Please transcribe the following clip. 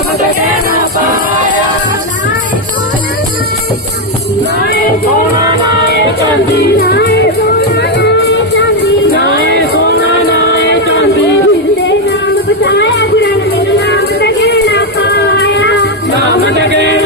नाम कहना पाया नाए सोना नाए चांदी नाए सोना नाए चांदी नाम बचाया गुरु मेरा नाम कहना पाया नाम कहना